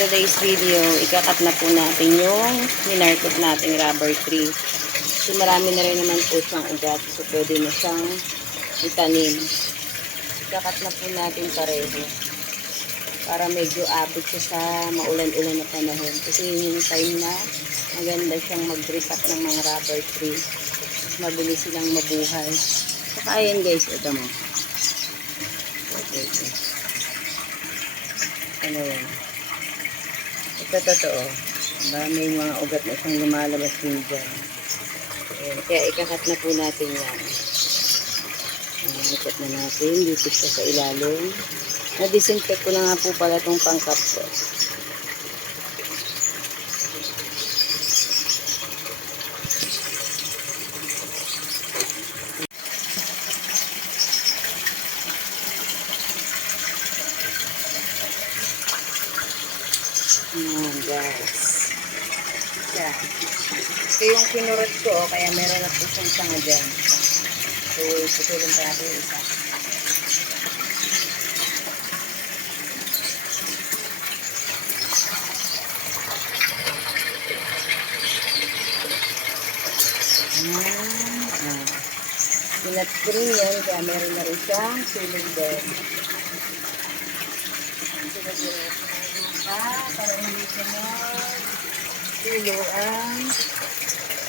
today's video, ikakat na po natin yung minarkot nating rubber tree. So, marami na rin naman po siyang ugat. So, pwede na siyang itanim. Ikakat na po natin pareho. Para medyo abot siya sa maulan-ulan na panahon. Kasi yun yung time na maganda siyang mag-repack ng mga rubber tree. Mabilis silang mabuhay. Saka ayan guys, ito mo. Okay. Ano yan? Ito totoo. Diba? May mga ugat na siyang lumalabas din dyan. Ayan. Kaya ikakat na po natin yan. Ikat na natin. Dito siya sa ilalim. Na-disinfect ko na nga po pala itong pangkap ko. Ayan guys. Yan. Ito yung kinurot ko, kaya meron na po siyang sanga dyan. So, putulong pa natin yung isa. Pinat ko rin yan, kaya meron na rin siyang sulog doon. Sulog doon. Para hindi siya tulo ang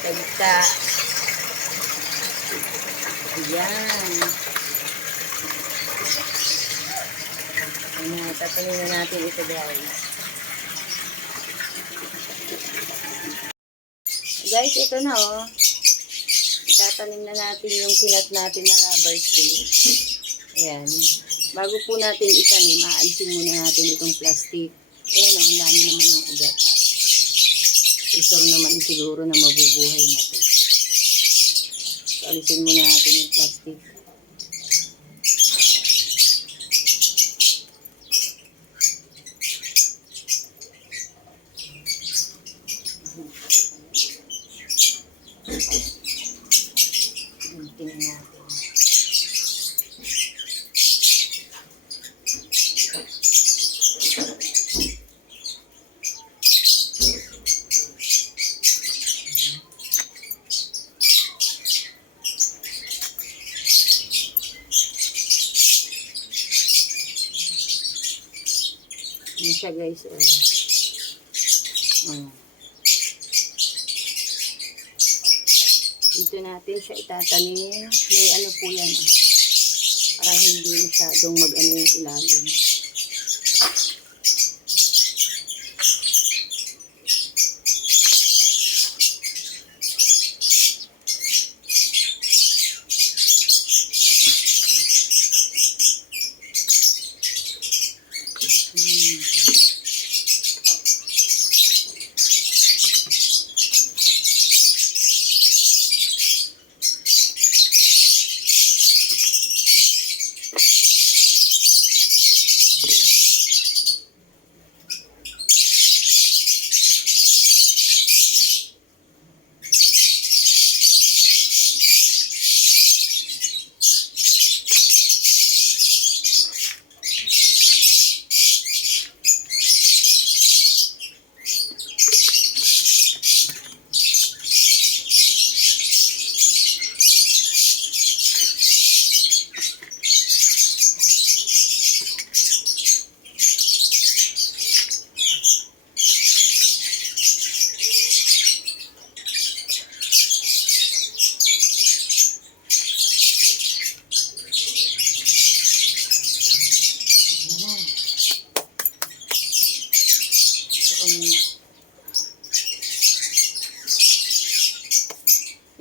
tagta. Ayan. Ayan, tatanin na natin ito guys. Guys, ito na oh. Itatanim na natin yung kinat natin na rubber tree. Ayan. Bago po natin itanim, aalisin muna natin itong plastic. Ayan o, ang dami naman ng ugat. Isor naman siguro na mabubuhay na ito. So, alisin muna natin yung plastic. Tingnan natin. Yan siya guys. Dito natin siya itatanim. May ano po yan. Para hindi masyadong mag-ano yung ilalim.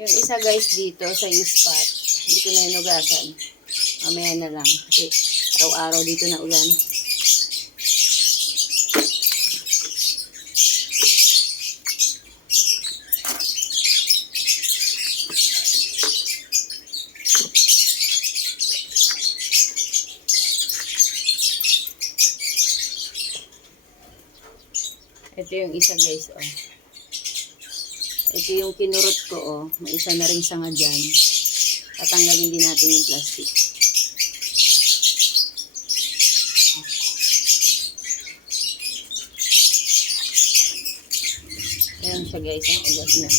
Yung isa guys dito sa U-spot, hindi ko na inugasan. Mamaya na lang. Kasi araw-araw dito na ulan. Ito yung isa guys, oh. Ito yung kinurot ko, oh. May isa na rin sanga dyan. Tatanggalin din natin yung plastic. Ayan siya guys, ang ugat niya.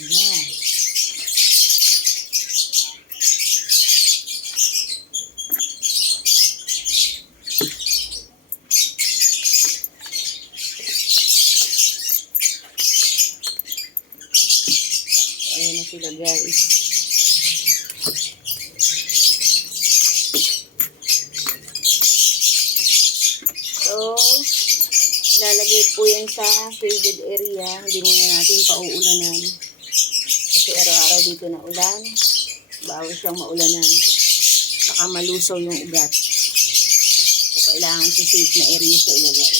Ayan. Ayan na sila guys. So, ilalagay po yan sa shaded area. Hindi muna natin pauulanan. Kasi araw-araw dito na ulan. Bawal siyang maulanan. Baka malusaw yung ugat. So, kailangan sa safe na area sa ilagay.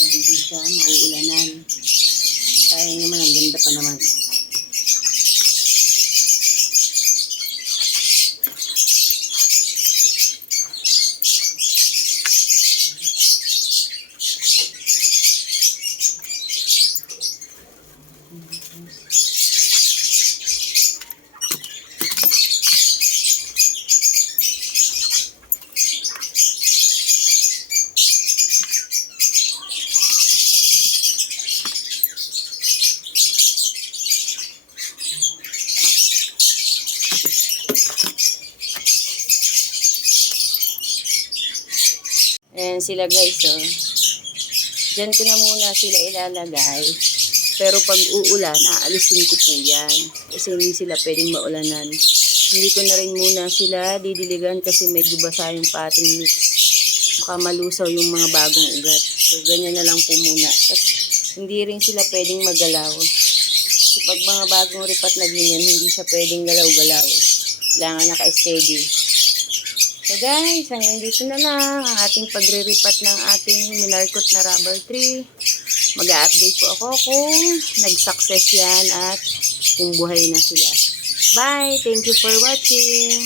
Hindi siya mauulanan. Kaya naman, ang ganda pa naman. Ayan sila guys, oh. Diyan ko na muna sila ilalagay. Pero pag uulan, aalisin ko po yan. Kasi hindi sila pwedeng maulanan. Hindi ko na rin muna sila didiligan kasi medyo basa yung potting mix. Baka malusaw yung mga bagong ugat. So, ganyan na lang po muna. Tapos, hindi rin sila pwedeng magalaw. So, pag mga bagong ripat na ganyan, hindi siya pwedeng galaw-galaw. Kailangan naka-steady. So guys, hanggang dito na lang ang ating pagre-ripat ng ating minarkot na rubber tree. Mag-a-update po ako kung nag-success yan at kung buhay na sila. Bye! Thank you for watching!